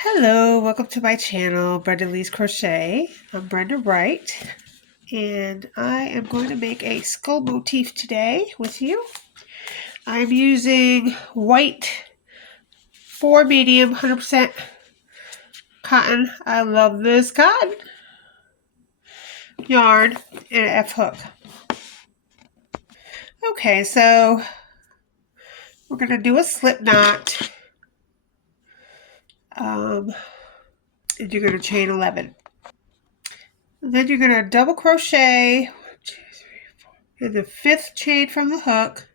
Hello, welcome to my channel, Brenda Lee's Crochet. I'm Brenda Wright, and I am going to make a skull motif today with you. I'm using white 4 medium 100% cotton. I love this cotton yarn and an F hook. Okay, so we're going to do a slip knot, and you're going to chain 11. And then you're going to double crochet 1, 2, 3, 4 in the 5th chain from the hook.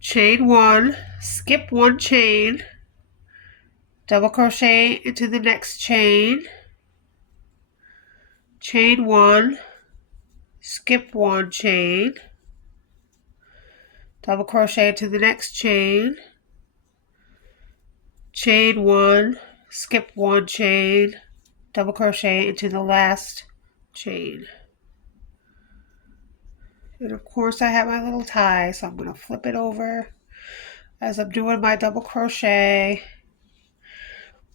Chain 1, skip 1 chain, double crochet into the next chain, chain 1, skip 1 chain, double crochet into the next chain, chain 1, skip 1 chain, double crochet into the last chain. And of course I have my little tie, so I'm going to flip it over as I'm doing my double crochet.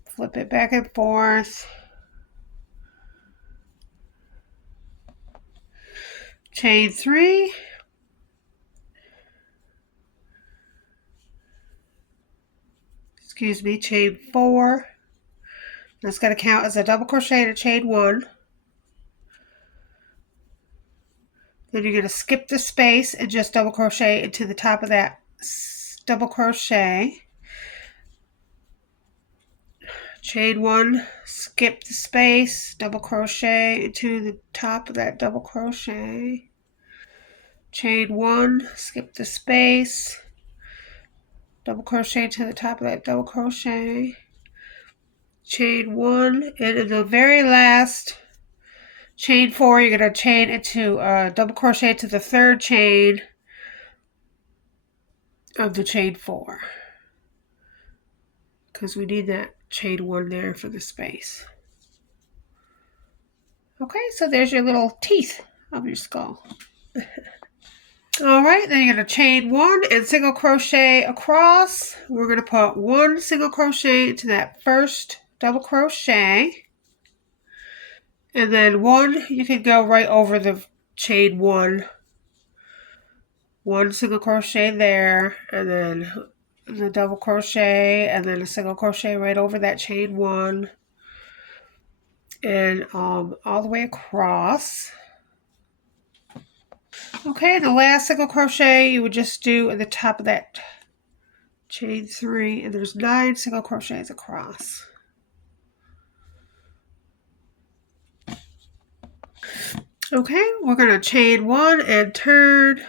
Flip it back and forth. Chain 3. Excuse me, chain 4. That's going to count as a double crochet to chain 1. Then you're going to skip the space and just double crochet into the top of that double crochet. Chain 1, skip the space, double crochet into the top of that double crochet. Chain 1, skip the space, double crochet to the top of that double crochet. Chain 1, and in the very last chain 4, you're going to chain into double crochet to the 3rd chain of the chain 4, because we need that chain 1 there for the space. Okay, so there's your little teeth of your skull. Alright, then you're going to chain 1 and single crochet across. We're going to put 1 single crochet into that first double crochet, and then 1, you can go right over the chain 1. 1 single crochet there, and then the double crochet, and then a single crochet right over that chain 1, and all the way across. Okay, the last single crochet you would just do at the top of that chain 3, and there's 9 single crochets across. Okay, we're going to chain 1 and turn.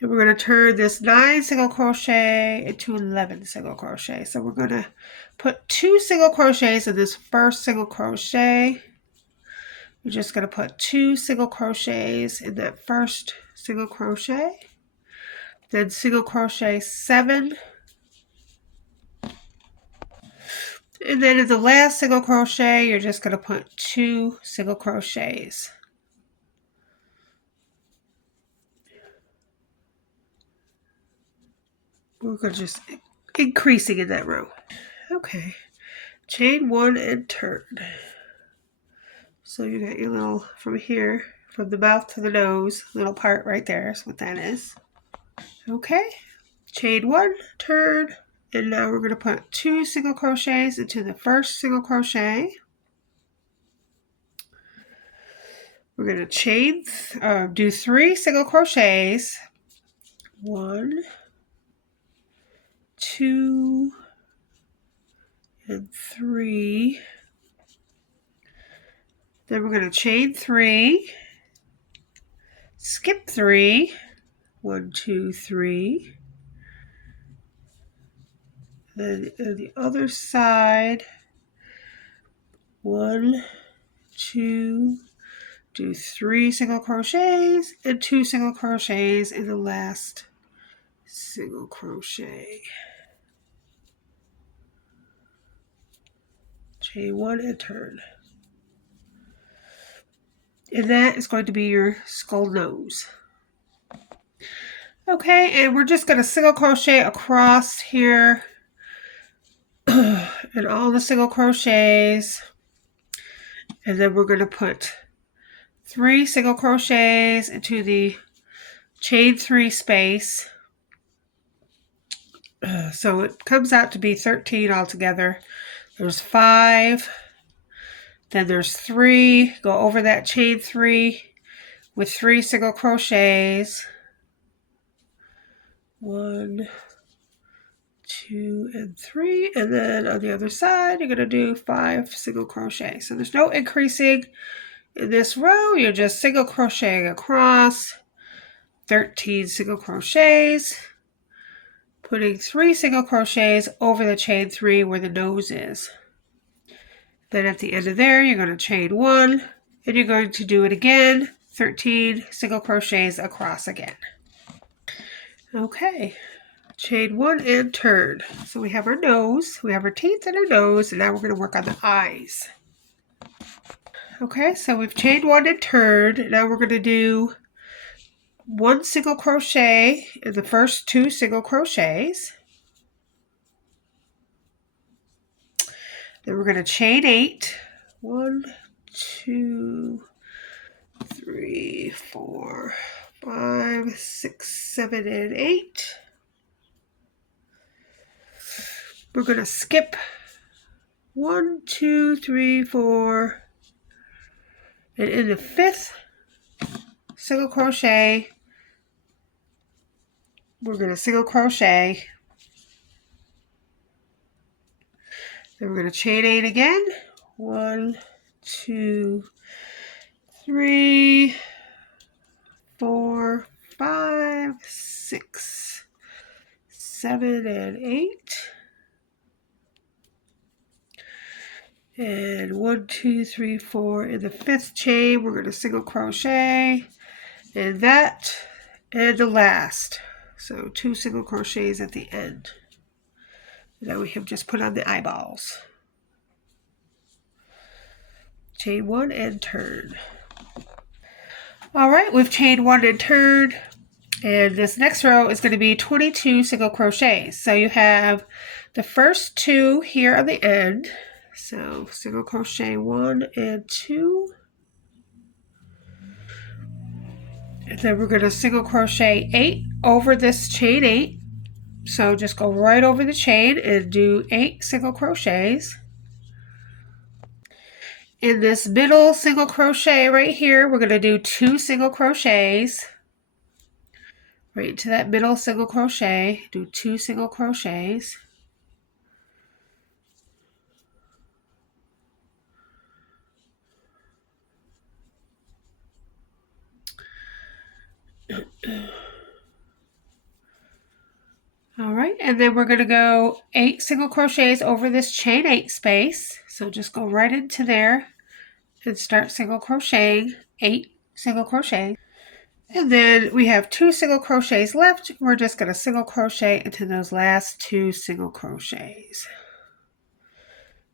And we're going to turn this 9 single crochet into 11 single crochet. So we're going to put 2 single crochets in this first single crochet. We're just going to put 2 single crochets in that first single crochet. Then single crochet 7. And then in the last single crochet, you're just going to put 2 single crochets. We're going to just increasing in that row. Okay, chain 1 and turn. So you got your little, from here, from the mouth to the nose, little part right there is what that is. Okay, chain 1, turn, and now we're going to put 2 single crochets into the first single crochet. We're going to chain, do 3 single crochets. 1, 2, and 3. Then we're going to chain 3, skip 3, 1, 2, 3. Then on the other side, 1, 2, do 3 single crochets and 2 single crochets in the last single crochet. Chain 1 and turn. And that is going to be your skull nose. Okay, and we're just going to single crochet across here and all the single crochets. And then we're going to put 3 single crochets into the chain 3 space. So it comes out to be 13 altogether. There's 5, then there's 3, go over that chain 3 with 3 single crochets. 1, 2, and 3, and then on the other side you're going to do 5 single crochet. So there's no increasing in this row, you're just single crocheting across, 13 single crochets, putting 3 single crochets over the chain 3 where the nose is. Then at the end of there you're going to chain 1 and you're going to do it again, 13 single crochets across again. Okay, chain 1 and turn. So we have our nose, we have our teeth and our nose, and now we're going to work on the eyes. Okay, so we've chained 1 and turned. Now we're going to do 1 single crochet in the first 2 single crochets. Then we're going to chain 8. 1, 2, 3, 4, 5, 6, 7, and 8. We're going to skip 1, 2, 3, 4, and in the 5th single crochet, we're going to single crochet. Then we're going to chain 8 again. 1, 2, 3, 4, 5, 6, 7, and 8. And 1, 2, 3, 4 in the 5th chain, we're going to single crochet, and that, and the last. So 2 single crochets at the end. Now we have just put on the eyeballs. Chain 1 and turn. All right, we've chained 1 and turned, and this next row is going to be 22 single crochets. So you have the first 2 here on the end. So single crochet 1 and 2. And then we're going to single crochet 8 over this chain 8. So just go right over the chain and do 8 single crochets. In this middle single crochet right here, we're going to do 2 single crochets. Right into that middle single crochet, do 2 single crochets. All right, and then we're going to go 8 single crochets over this chain 8 space. So just go right into there and start single crocheting 8 single crochets. And then we have 2 single crochets left. We're just going to single crochet into those last 2 single crochets.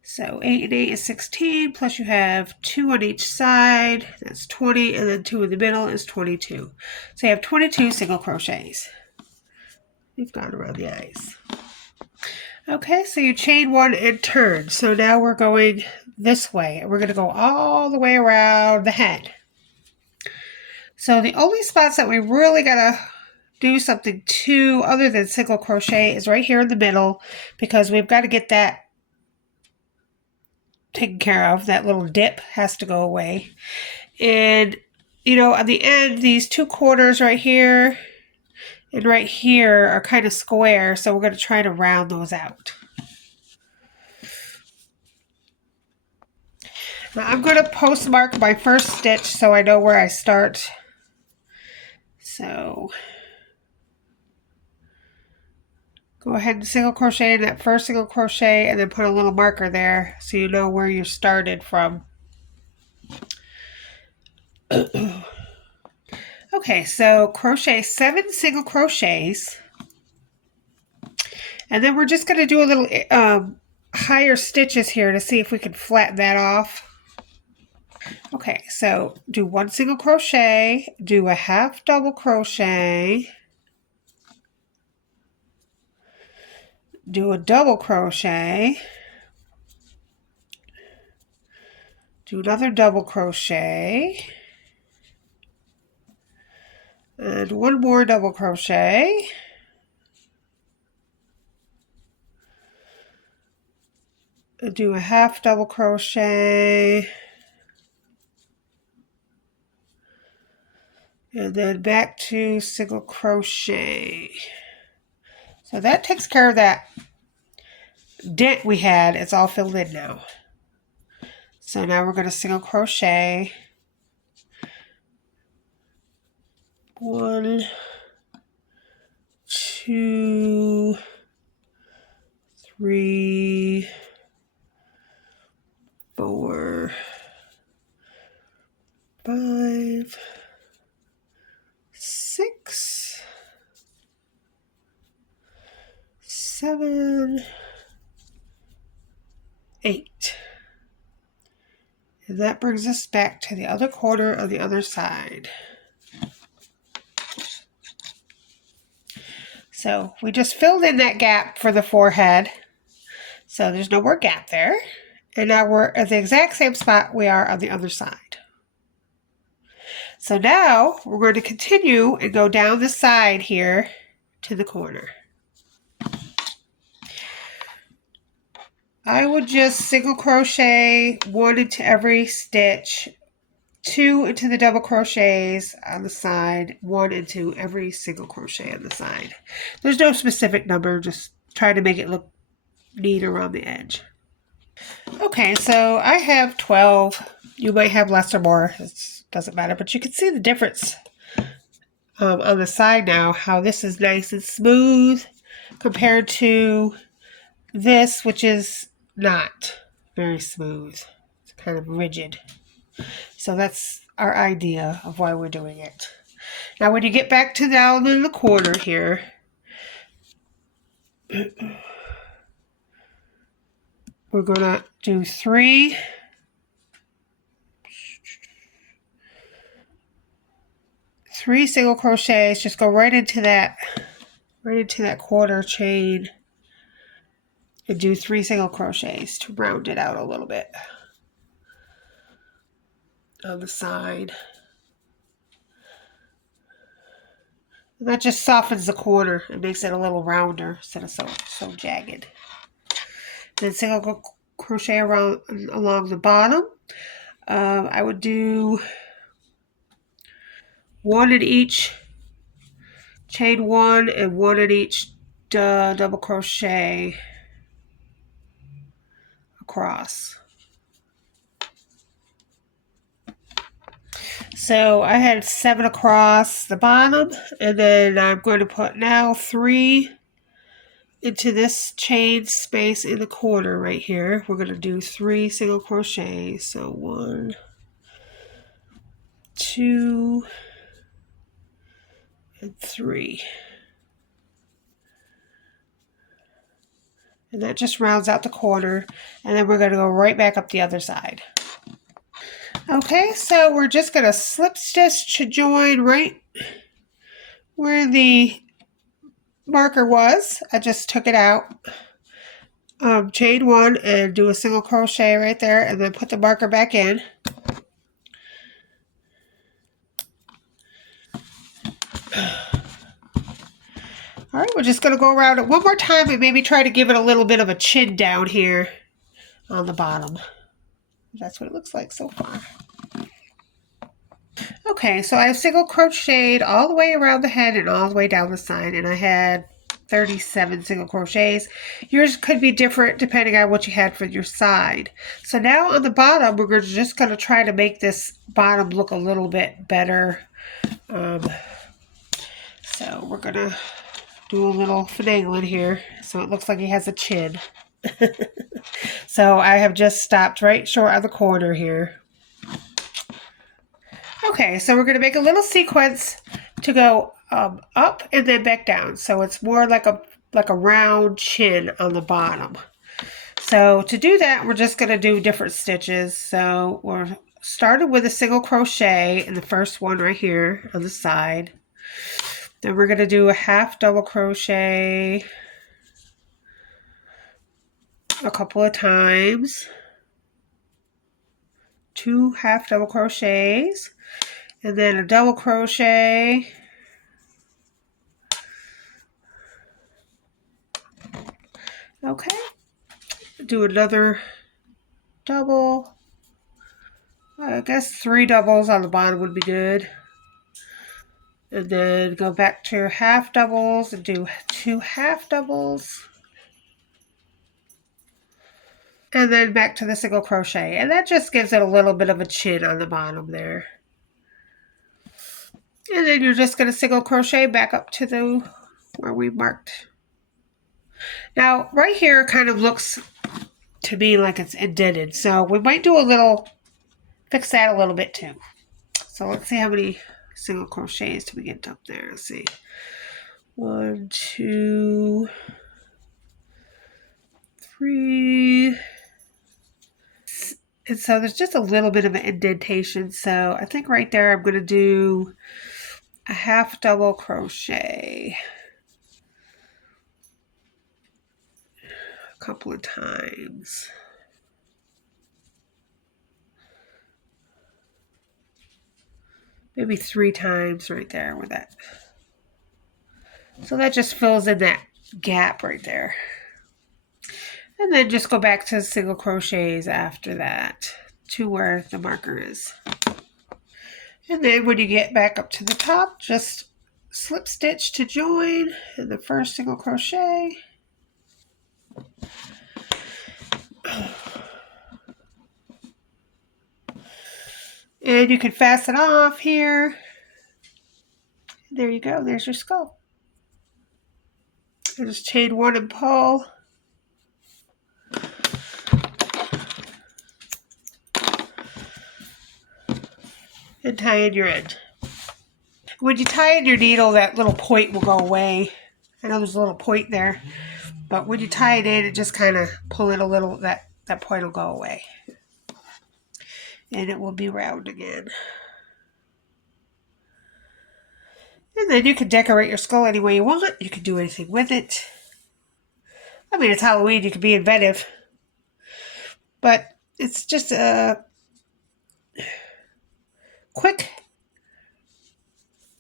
So 8 and 8 is 16, plus you have 2 on each side, that's 20, and then 2 in the middle is 22. So you have 22 single crochets. We've gone around the eyes. Okay, so you chain 1 and turn. So now we're going this way. We're going to go all the way around the head. So the only spots that we really got to do something to other than single crochet is right here in the middle, because we've got to get that taken care of. That little dip has to go away. And, you know, at the end, these 2 quarters right here and right here are kind of square, so we're going to try to round those out. Now I'm going to postmark my first stitch so I know where I start. So go ahead and single crochet in that first single crochet and then put a little marker there so you know where you started from. Okay, so crochet 7 single crochets, and then we're just going to do a little higher stitches here to see if we can flatten that off. Okay, so do 1 single crochet, do a half double crochet, do a double crochet, do another double crochet, and 1 more double crochet, and do a half double crochet, and then back to single crochet. So that takes care of that dent we had. It's all filled in now. So now we're going to single crochet 1, 2, 3, 4, 5, 6, 7, 8. And that brings us back to the other corner on the other side. So we just filled in that gap for the forehead. So there's no more gap there. And now we're at the exact same spot we are on the other side. So now we're going to continue and go down the side here to the corner. I would just single crochet 1 into every stitch, 2 into the double crochets on the side, 1 into every single crochet on the side. There's no specific number, just try to make it look neat around the edge. Okay, so I have 12. You might have less or more. It doesn't matter, but you can see the difference on the side now, how this is nice and smooth compared to this, which is not very smooth. It's kind of rigid. So that's our idea of why we're doing it. Now when you get back to down in the corner here, we're going to do 3 single crochets. Just go right into that quarter chain and do 3 single crochets to round it out a little bit on the side. And that just softens the corner and makes it a little rounder instead of so jagged. Then single crochet around along the bottom. I would do 1 in each chain 1 and 1 in each double crochet across. So I had 7 across the bottom, and then I'm going to put now 3 into this chain space in the corner right here. We're going to do 3 single crochets. So 1, 2, and 3. And that just rounds out the corner, and then we're going to go right back up the other side. Okay, so we're just going to slip stitch to join right where the marker was. I just took it out. Chain 1 and do a single crochet right there, and then put the marker back in. All right, we're just going to go around it one more time and maybe try to give it a little bit of a chin down here on the bottom. That's what it looks like so far. Okay, so I single crocheted all the way around the head and all the way down the side, and I had 37 single crochets. Yours could be different depending on what you had for your side. So now on the bottom, we're just going to try to make this bottom look a little bit better. So we're going to do a little finagling here so it looks like he has a chin. So I have just stopped right short on the corner here. Okay, so we're going to make a little sequence to go up and then back down. So it's more like a round chin on the bottom. So to do that, we're just going to do different stitches. So we're started with a single crochet in the first one right here on the side. Then we're going to do a half double crochet a couple of times. 2 half double crochets. And then a double crochet. Okay. Do another double. I guess 3 doubles on the bottom would be good. And then go back to half doubles and do 2 half doubles. And then back to the single crochet. And that just gives it a little bit of a chin on the bottom there. And then you're just going to single crochet back up to the where we marked. Now, right here kind of looks to me like it's indented. So we might do a little, fix that a little bit too. So let's see how many single crochets do we get up there. Let's see. 1, 2, 3. And so there's just a little bit of an indentation. So I think right there I'm going to do a half double crochet a couple of times. Maybe 3 times right there with that. So that just fills in that gap right there. And then just go back to single crochets after that to where the marker is. And then when you get back up to the top, just slip stitch to join in the first single crochet. And you can fasten off here. There you go, there's your skull. And just chain 1 and pull. And tie in your end. When you tie in your needle, that little point will go away. I know there's a little point there, but when you tie it in, it just kind of pull it a little, that point will go away. And it will be round again. And then you can decorate your skull any way you want. You can do anything with it. I mean, it's Halloween, you can be inventive. But it's just a quick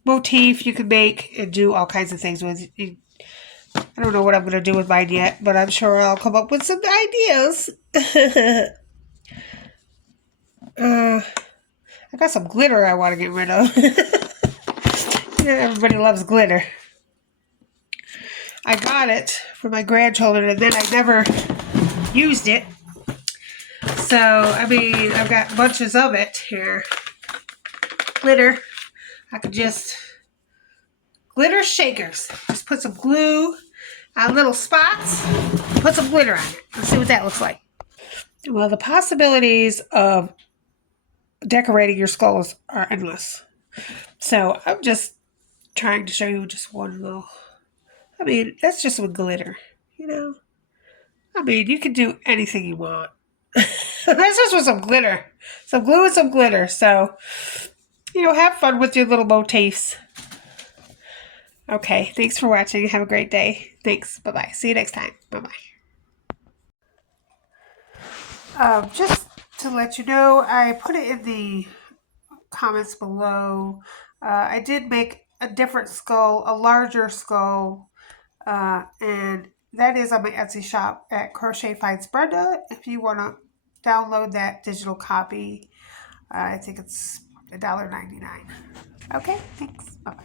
motif you can make and do all kinds of things with. I don't know what I'm going to do with mine yet, but I'm sure I'll come up with some ideas. I got some glitter I want to get rid of. Everybody loves glitter. I got it for my grandchildren and then I never used it. So, I mean, I've got bunches of it here. Glitter. I could just... Glitter shakers. Just put some glue on little spots. Put some glitter on it. Let's see what that looks like. Well, the possibilities of decorating your skulls are endless. So, I'm just trying to show you just one little... I mean, that's just with glitter, you know? I mean, you can do anything you want. That's just with some glitter. Some glue and some glitter. So, you know, have fun with your little motifs. Okay, thanks for watching. Have a great day. Thanks. Bye-bye. See you next time. Bye-bye. Just to let you know, I put it in the comments below. I did make a different skull, a larger skull, and that is on my Etsy shop at Crochet Finds Brenda. If you want to download that digital copy, I think it's $1.99. Okay, thanks. Bye-bye.